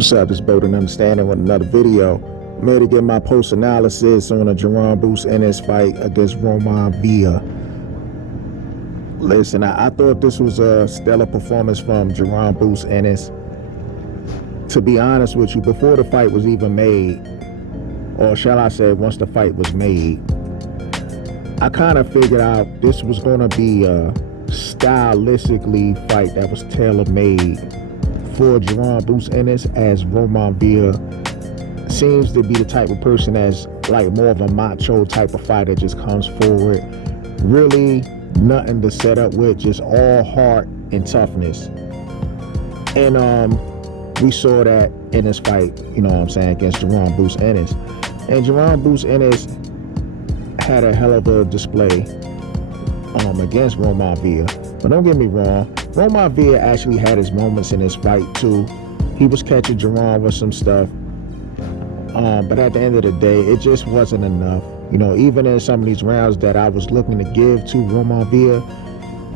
What's up? It's Bold and Understanding with another video. I'm here to get my post analysis on the Jaron Bruce Ennis fight against Roman Villa. Listen, I thought this was a stellar performance from Jaron Bruce Ennis. To be honest with you, before the fight was even made, or shall I say once the fight was made, I kind of figured out this was going to be a stylistically fight that was tailor-made for Jaron Bruce Ennis, as Roman Villa seems to be the type of person that's like more of a macho type of fighter, just comes forward, really nothing to set up with, just all heart and toughness. And we saw that in this fight, you know what I'm saying, against Jaron Bruce Ennis. And Jaron Bruce Ennis had a hell of a display against Roman Villa. But don't get me wrong, Roman Villa actually had his moments in this fight too. He was catching Jaron with some stuff. But at the end of the day, it just wasn't enough. You know, even in some of these rounds that I was looking to give to Roman Villa,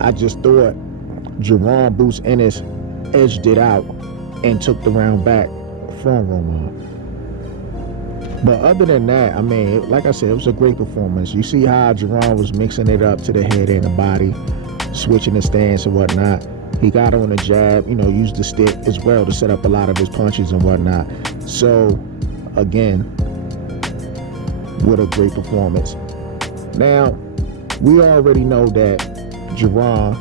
I just thought Jaron Bruce Ennis edged it out and took the round back from Roman. But other than that, I mean, like I said, it was a great performance. You see how Jaron was mixing it up to the head and the body, switching the stance and whatnot. He got on the jab, you know, used the stick as well to set up a lot of his punches and whatnot. So, again, what a great performance. Now, we already know that Jaron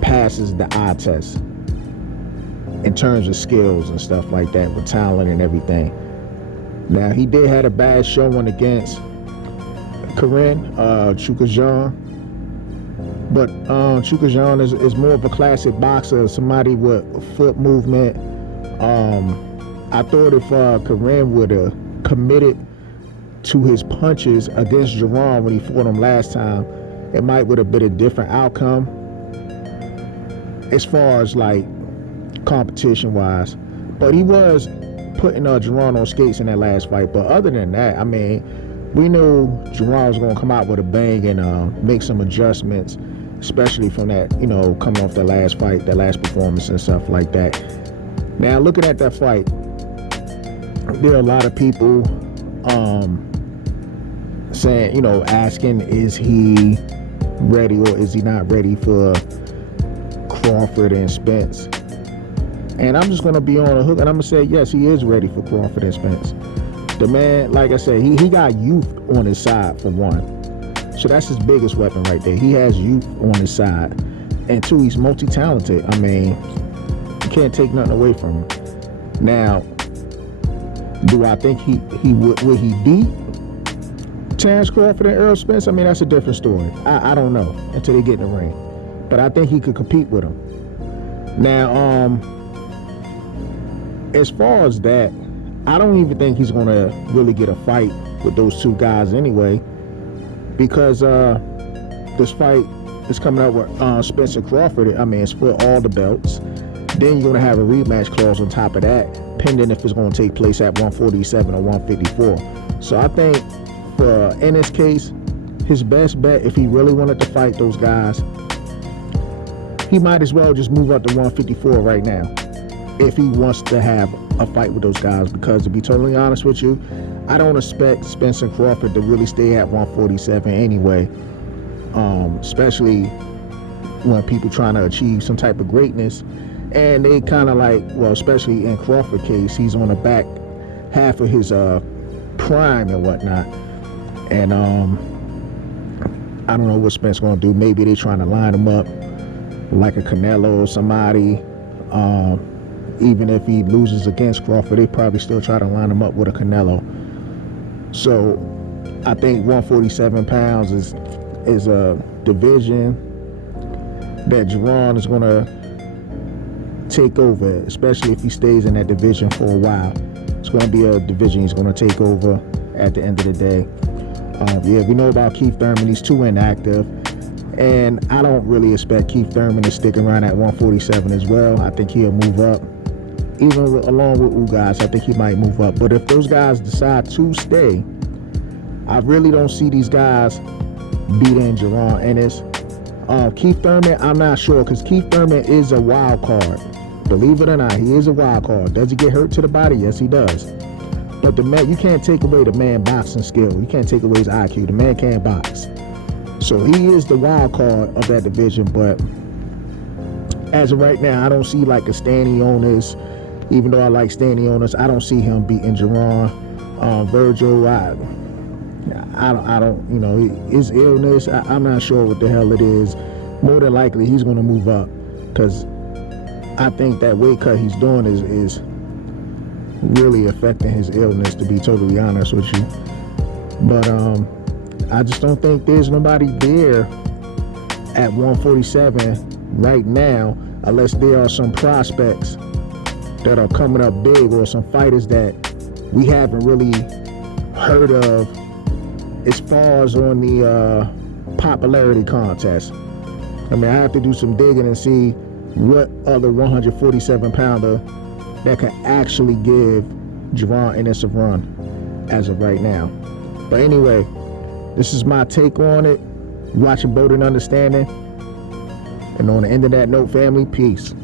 passes the eye test in terms of skills and stuff like that, with talent and everything. Now, he did have a bad showing against Karen Chookagian, but Chookagian is more of a classic boxer, somebody with foot movement. I thought if Karen would have committed to his punches against Jaron when he fought him last time, it might would have been a different outcome as far as like competition wise. But he was putting Jaron on skates in that last fight. But other than that, I mean, we knew Jaron was going to come out with a bang and make some adjustments, especially from that, you know, coming off that last fight, that last performance and stuff like that. Now, looking at that fight, there are a lot of people saying, you know, asking, is he ready or is he not ready for Crawford and Spence? And I'm just going to be on a hook and I'm going to say, yes, he is ready for Crawford and Spence. The man, like I said, he got youth on his side, for one. So that's his biggest weapon right there. He has youth on his side. And two, he's multi-talented. I mean, you can't take nothing away from him. Now, do I think he would he beat Terence Crawford and Errol Spence? I mean, that's a different story. I don't know until they get in the ring. But I think he could compete with him. Now, as far as that, I don't even think he's going to really get a fight with those two guys anyway, because this fight is coming up with Spencer Crawford. I mean, it's for all the belts. Then you're going to have a rematch clause on top of that, pending if it's going to take place at 147 or 154. So I think for Ennis' case, his best bet, if he really wanted to fight those guys, he might as well just move up to 154 right now, if he wants to have a fight with those guys. Because to be totally honest with you, I don't expect Spencer Crawford to really stay at 147 anyway, especially when people trying to achieve some type of greatness. And they kind of like, well, especially in Crawford's case, he's on the back half of his prime and whatnot. And I don't know what Spencer's going to do. Maybe they're trying to line him up like a Canelo or somebody. Even if he loses against Crawford, they probably still try to line him up with a Canelo. So I think 147 pounds is a division that Jaron is going to take over, especially if he stays in that division for a while. It's going to be a division he's going to take over at the end of the day. Yeah, we know about Keith Thurman. He's too inactive. And I don't really expect Keith Thurman to stick around at 147 as well. I think he'll move up. Even along with Ugas, I think he might move up. But if those guys decide to stay, I really don't see these guys beating Jaron Ennis. Keith Thurman, I'm not sure, because Keith Thurman is a wild card. Believe it or not, he is a wild card. Does he get hurt to the body? Yes, he does. But the man, you can't take away the man boxing skill. You can't take away his IQ. The man can't box. So he is the wild card of that division. But as of right now, I don't see like a Stanionis. Even though I like Stanionis, I don't see him beating Jaron. Virgil, I don't, you know, his illness, I'm not sure what the hell it is. More than likely, he's going to move up because I think that weight cut he's doing is really affecting his illness, to be totally honest with you. But I just don't think there's nobody there at 147 right now, unless there are some prospects that are coming up big or some fighters that we haven't really heard of as far as on the popularity contest. I mean, I have to do some digging and see what other 147 pounder that could actually give Jaron Ennis a run as of right now. But anyway, this is my take on it. Watching Bold and Understanding. And on the end of that note, family, peace.